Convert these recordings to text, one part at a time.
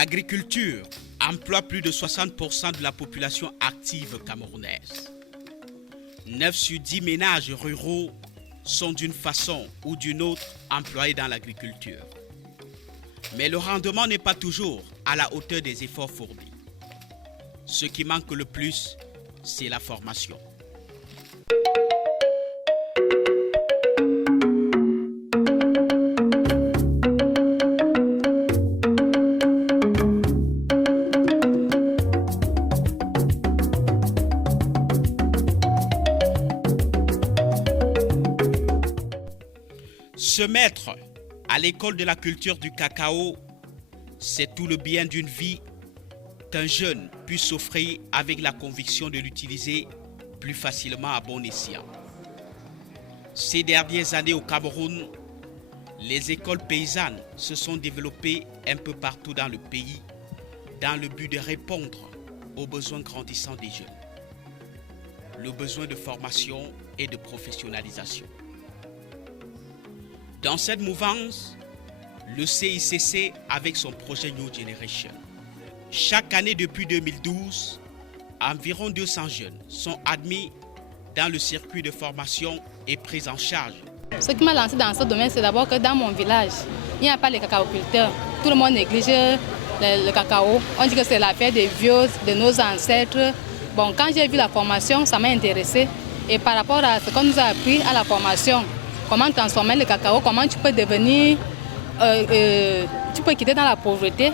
L'agriculture emploie plus de 60% de la population active camerounaise. 9 sur 10 ménages ruraux sont d'une façon ou d'une autre employés dans l'agriculture. Mais le rendement n'est pas toujours à la hauteur des efforts fournis. Ce qui manque le plus, c'est la formation. Se mettre à l'école de la culture du cacao, c'est tout le bien d'une vie qu'un jeune puisse s'offrir avec la conviction de l'utiliser plus facilement à bon escient. Ces dernières années au Cameroun, les écoles paysannes se sont développées un peu partout dans le pays dans le but de répondre aux besoins grandissants des jeunes, le besoin de formation et de professionnalisation. Dans cette mouvance, le CICC avec son projet New Generation. Chaque année depuis 2012, environ 200 jeunes sont admis dans le circuit de formation et pris en charge. Ce qui m'a lancé dans ce domaine, c'est d'abord que dans mon village, il n'y a pas les cacaoculteurs. Tout le monde néglige le cacao. On dit que c'est l'affaire des vieux, de nos ancêtres. Bon, quand j'ai vu la formation, ça m'a intéressée. Et par rapport à ce qu'on nous a appris à la formation, comment transformer le cacao, comment tu peux devenir, tu peux quitter dans la pauvreté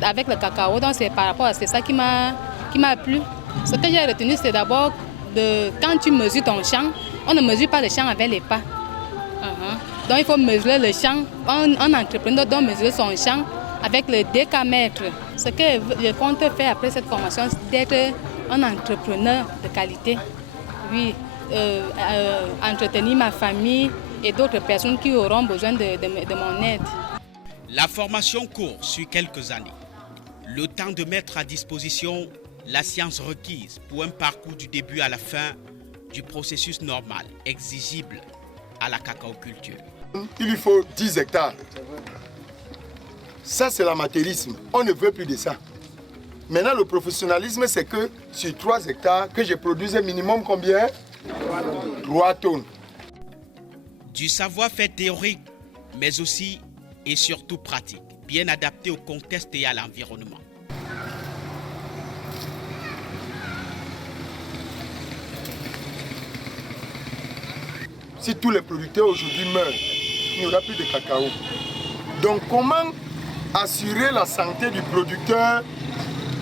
avec le cacao. Donc c'est par rapport à ça qui m'a plu. Ce que j'ai retenu, c'est d'abord quand tu mesures ton champ, on ne mesure pas le champ avec les pas. Donc il faut mesurer le champ. Un entrepreneur doit mesurer son champ avec le décamètre. Ce que je compte faire après cette formation, c'est d'être un entrepreneur de qualité. Oui. Entretenir ma famille et d'autres personnes qui auront besoin de mon aide. La formation court sur quelques années. Le temps de mettre à disposition la science requise pour un parcours du début à la fin du processus normal exigible à la cacaoculture. Il lui faut 10 hectares. Ça, c'est l'amateurisme. On ne veut plus de ça. Maintenant, le professionnalisme, c'est que sur 3 hectares, que je produise un minimum combien? 3 tonnes. Du savoir-faire théorique, mais aussi et surtout pratique, bien adapté au contexte et à l'environnement. Si tous les producteurs aujourd'hui meurent, il n'y aura plus de cacao. Donc comment assurer la santé du producteur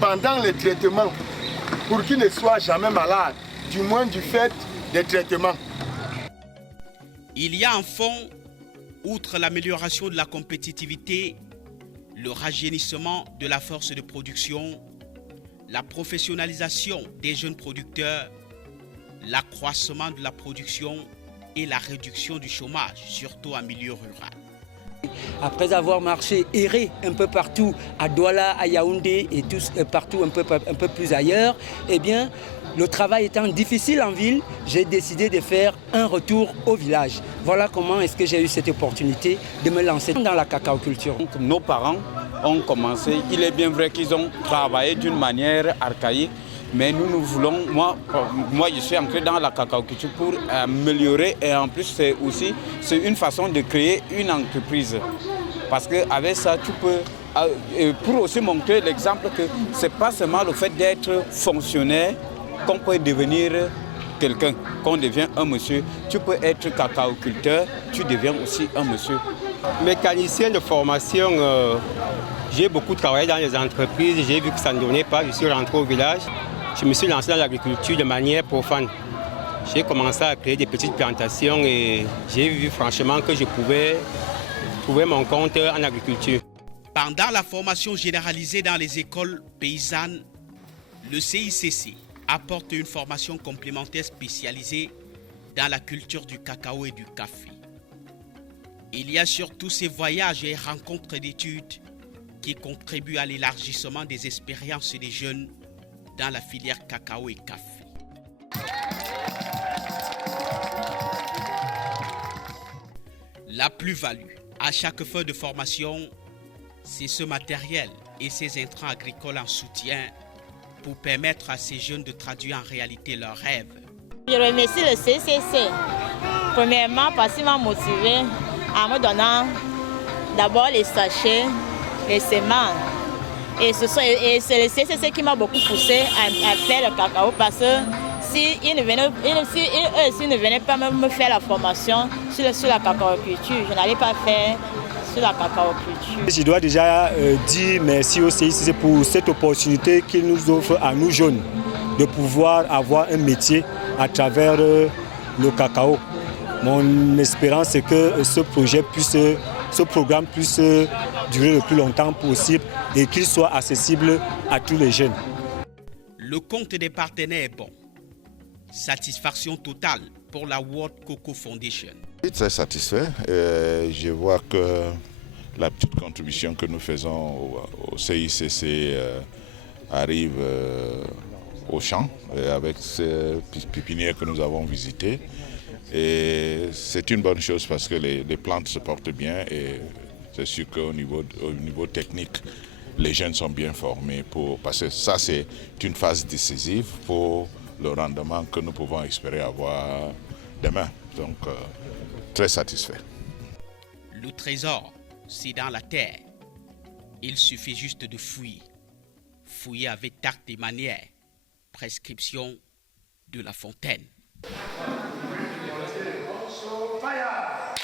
pendant les traitements pour qu'il ne soit jamais malade, du moins du fait des traitements? Il y a en fond, outre l'amélioration de la compétitivité, le rajeunissement de la force de production, la professionnalisation des jeunes producteurs, l'accroissement de la production et la réduction du chômage, surtout en milieu rural. Après avoir marché, erré un peu partout, à Douala, à Yaoundé et partout un peu plus ailleurs, eh bien, le travail étant difficile en ville, j'ai décidé de faire un retour au village. Voilà comment est-ce que j'ai eu cette opportunité de me lancer dans la cacaoculture. Nos parents ont commencé, il est bien vrai qu'ils ont travaillé d'une manière archaïque, mais nous voulons, moi je suis entré dans la cacaoculture pour améliorer et en plus c'est une façon de créer une entreprise. Parce qu'avec ça, tu peux, pour aussi montrer l'exemple que ce n'est pas seulement le fait d'être fonctionnaire qu'on peut devenir quelqu'un, qu'on devient un monsieur. Tu peux être cacaoculteur, tu deviens aussi un monsieur. Mécanicien de formation, j'ai beaucoup travaillé dans les entreprises, j'ai vu que ça ne donnait pas, je suis rentré au village. Je me suis lancé dans l'agriculture de manière profane. J'ai commencé à créer des petites plantations et j'ai vu franchement que je pouvais trouver mon compte en agriculture. Pendant la formation généralisée dans les écoles paysannes, le CICC apporte une formation complémentaire spécialisée dans la culture du cacao et du café. Il y a surtout ces voyages et rencontres d'études qui contribuent à l'élargissement des expériences des jeunes dans la filière cacao et café. La plus-value à chaque fin de formation, c'est ce matériel et ses intrants agricoles en soutien pour permettre à ces jeunes de traduire en réalité leurs rêves. Je remercie le CCC, premièrement parce qu'il m'a motivé en me donnant d'abord les sachets, les semences. Et c'est le CCC qui m'a beaucoup poussé à faire le cacao parce que s'ils ne venaient pas me faire la formation sur la cacaoculture, je n'allais pas faire sur la cacaoculture. Je dois déjà dire merci au CICC pour cette opportunité qu'il nous offre à nous jeunes de pouvoir avoir un métier à travers le cacao. Mon espérance c'est que ce programme puisse durer le plus longtemps possible et qu'il soit accessible à tous les jeunes. Le compte des partenaires est bon. Satisfaction totale pour la World Cocoa Foundation. Je suis très satisfait. Je vois que la petite contribution que nous faisons au CICC arrive au champ avec ces pépinières que nous avons visitées. Et c'est une bonne chose parce que les plantes se portent bien et c'est sûr qu'au niveau technique, les jeunes sont bien formés parce que ça c'est une phase décisive pour le rendement que nous pouvons espérer avoir demain. Donc très satisfait. Le trésor, c'est dans la terre. Il suffit juste de fouiller. Fouiller avec tact et manière. Prescription de La Fontaine. Fire!